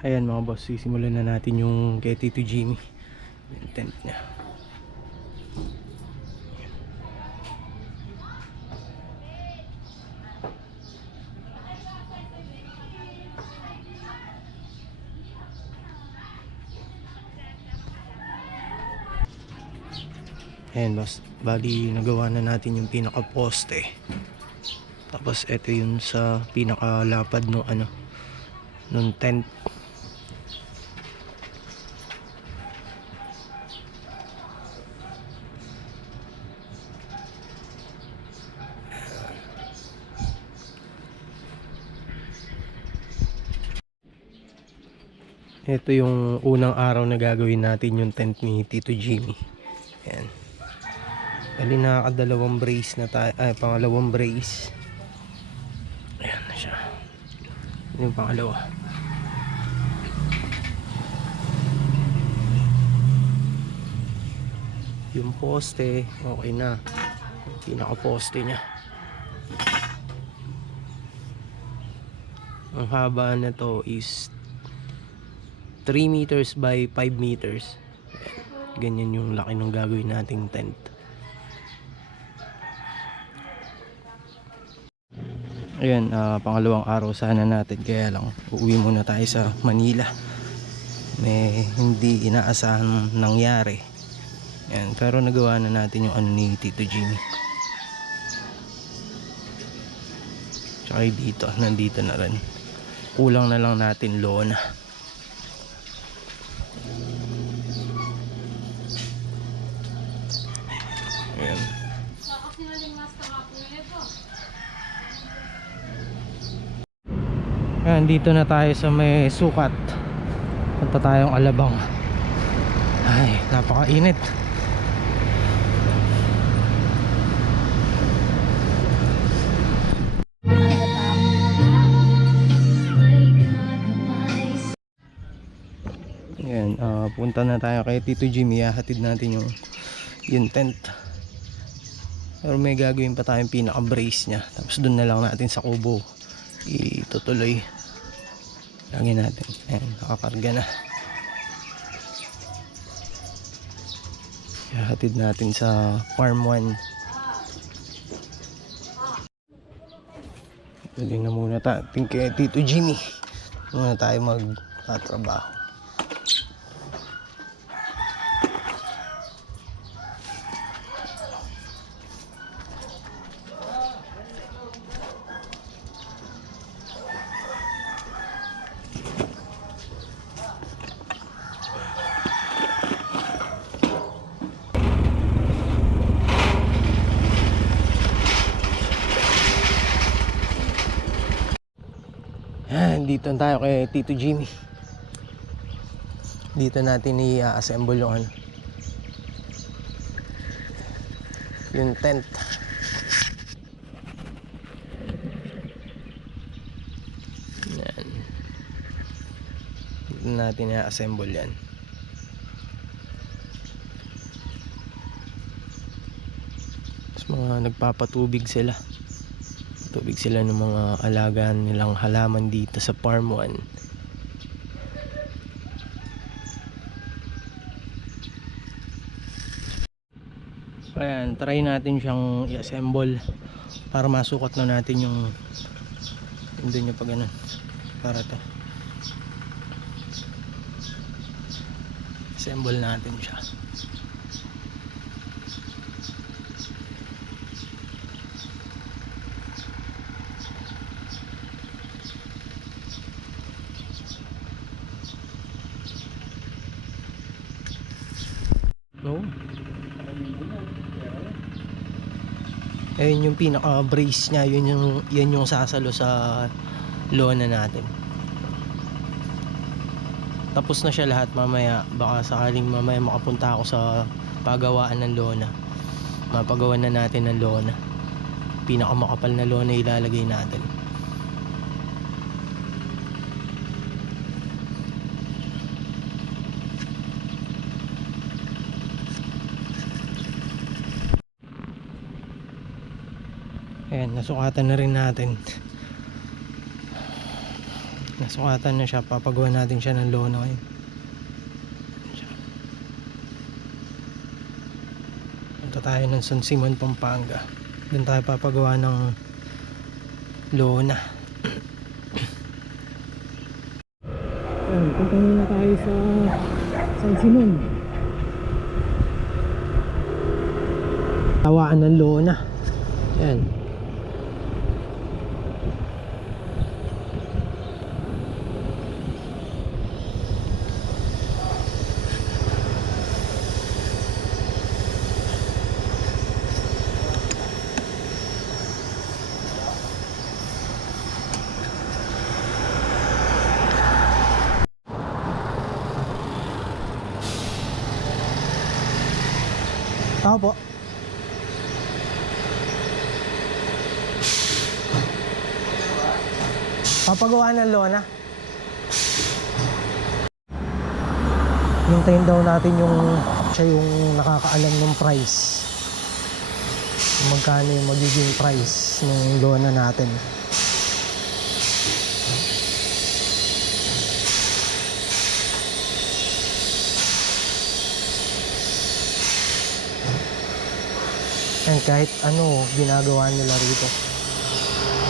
Ayan mga boss, sisimulan na natin yung kay Tito Jimmy. Yung tent niya. Ayan boss, bali nagawa na natin yung pinaka poste. Tapos ito yun sa pinakalapad no ano nung tent. Ito yung unang araw na gagawin natin yung tent ni Tito Jimmy. Ayan. Bali nakakadalawang brace na tayo, ay pangalawang brace. Ayan na siya. Ito yung pangalawa. Yung poste, okay na. Yung pinaka poste niya. Ang haba na to is 3 meters by 5 meters. Ganyan yung laki ng gagawin nating tent. Ayan, ah, pangalawang araw sana natin kaya lang uuwi muna tayo sa Manila. May hindi inaasahan nangyari. Ayan, pero nagawa na natin yung ano ni Tito Jimmy. Tsaka dito, nandito na rin. Kulang na lang natin lona. Ayan. Ayan, dito na tayo sa may sukat. Punta tayong alabang. Ay, napakainit. Ayan, ah, punta na tayo kay Tito Jimmy. Hatid natin yung, yung tent. Pero may gagawin pa tayong pinaka-brace niya. Tapos doon na lang natin sa kubo itutuloy. Lagyan natin. Ayan, nakakarga na. Hatid natin sa farm 1. Dali na muna tayo. kay Tito Jimmy. Muna tayo magtatrabaho. Yan, dito na tayo kay Tito Jimmy. Dito natin i-assemble yung ano. Yung tent. Yan. Dito natin i-assemble yan. Tapos mga nagpapatubig sila tubig sila ng mga alagaan nilang halaman dito sa farm 1 so ayan try natin siyang i-assemble para masukat na natin yung hindi niya pa ganun. Para to. Assemble natin siya No. Ayun yung pinaka brace niya, yun yung yan yung sasalo sa lona natin. Tapos na siya lahat mamaya. Baka sakaling mamaya makapunta ako sa pagawaan ng lona. Mapagawa na natin ng lona. Pinaka makapal na lona ilalagay natin. Ayan, nasukatan na rin natin. Nasukatan na siya. Papagawa natin siya ng lona ngayon. Punta tayo ng San Simon, Pampanga. Doon tayo papagawa ng lona. Ayan, punta muna tayo sa San Simon. Tawaan ng lona. Ayan. Tao po. Papagawa ng lona. Hintayin daw natin yung siya yung nakakaalam ng price. Magkano yung magiging price ng lona natin. And kahit ano ginagawa nila rito.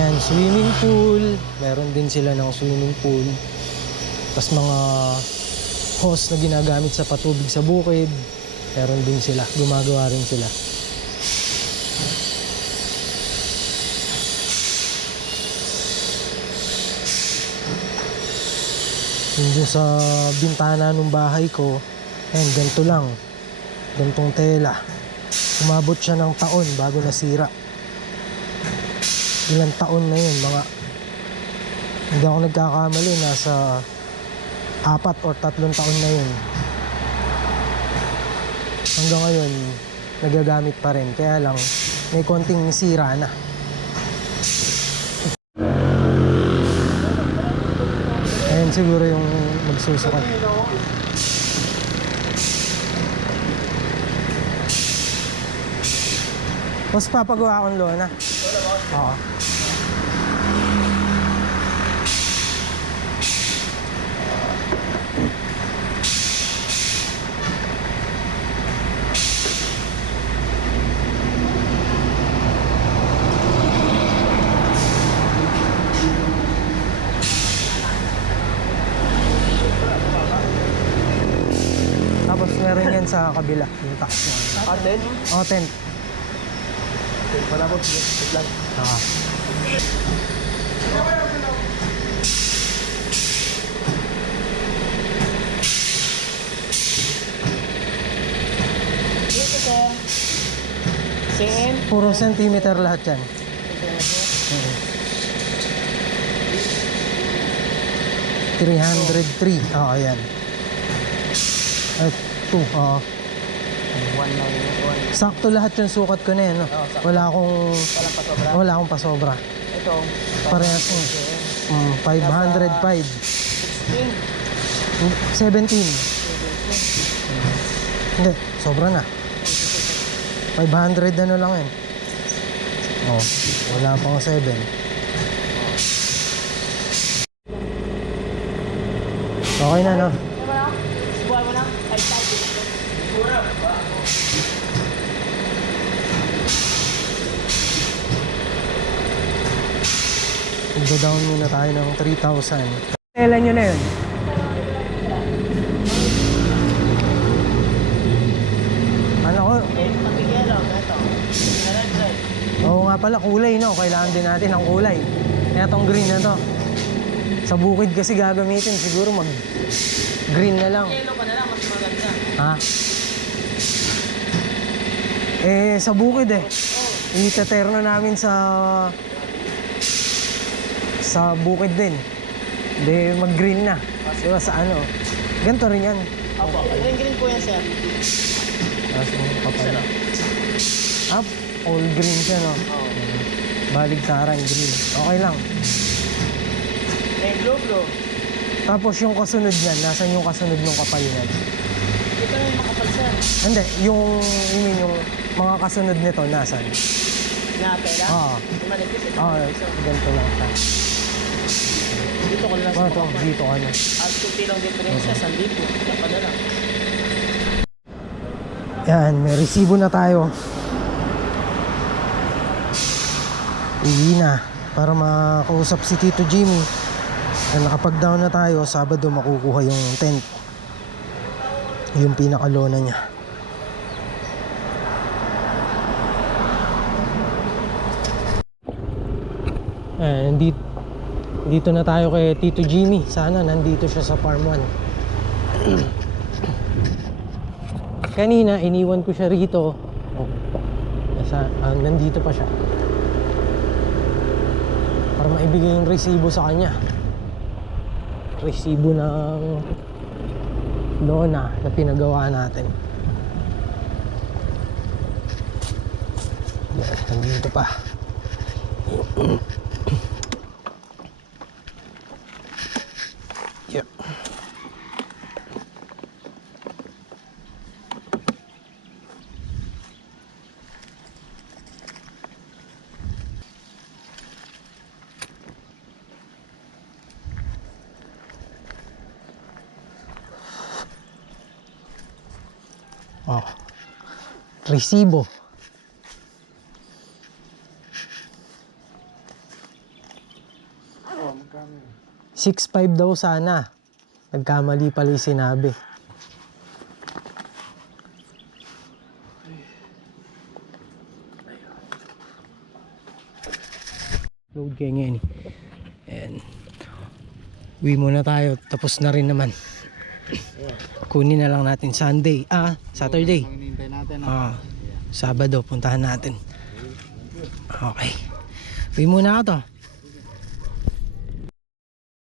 Yan, swimming pool. Meron din sila ng swimming pool. Tapos mga hose na ginagamit sa patubig sa bukid. Meron din sila. Gumagawa rin sila. Dun sa bintana ng bahay ko. Ayan, ganito lang. Gantong tela. Umabot siya ng taon bago nasira. Ilang taon na yun, mga hindi ako nagkakamali, nasa apat or tatlong taon na yun. Hanggang ngayon, nagagamit pa rin. Kaya lang, may konting sira na. Ayan siguro yung magsusukat. Tapos papagawa akong lona. Oo. Tapos meron yan sa kabila, yung tax niya. Aten? Oh, tent. Palabot, wait lang. Ah. Dito ko. Same. Puro centimeter lahat yan. Oo. 303. Oo, ayan. At 2, oo. 191. Sakto lahat yung sukat ko na yan. No? Oo, sakto. Wala akong, Walang pasobra. wala akong pasobra. Ito. Parehas mo. Mm, 505. 16. 17. Hindi, sobra na. 500 ano lang yun. Oh, wala pang 7. Okay na, no? Subuhan mo. Ay, tayo. Magda-down muna tayo ng 3,000. Kailan nyo na yun? Ano ko? Oo nga pala, kulay no. Kailangan din natin ng kulay. Kaya tong green na to. Sa bukid kasi gagamitin. Siguro mag green na lang. Yellow ka na lang, mas maganda. Ha? Eh, sa bukid eh. Iteterno namin sa sa bukid din. Hindi, mag-green na. Diba sa ano? Ganito rin yan. Opo, green green po yan, sir. Tapos yung kapal. Sir, Up, all green siya no. oh. Balig sarang green. Okay lang. Eh, blue, blue. Tapos yung kasunod niyan, nasan yung kasunod ng kapal niyan? Ito na yung makapal, sir. Hindi, yung, I mean, yung mga kasunod nito, nasan? Na tela. Oo. Yung manipis, ito. Oo, oh. ganito lang siya. Dito ko lang sa ito, Bakapan. dito ka na. At kunti lang diferensya, sandipo. Napadala. Yan, may resibo na tayo. Uwi na para makausap si Tito Jimmy. Na nakapag-down na tayo, Sabado makukuha yung tent. Yung pinakalona niya. Eh, dito, dito na tayo kay Tito Jimmy. Sana nandito siya sa Farm 1. Kanina, iniwan ko siya rito. Oh, nasa, ah, nandito pa siya. Para maibigay yung resibo sa kanya. Resibo ng lona na pinagawa natin. Yan, nandito pa. Oh. Resibo. Six five daw sana. Nagkamali pala yung sinabi. Load kayo ngayon. And uwi muna tayo. Tapos na rin naman. Kunin na lang natin Sunday. Ah, Saturday. Ah, Sabado, puntahan natin. Okay. Uwi muna ako to.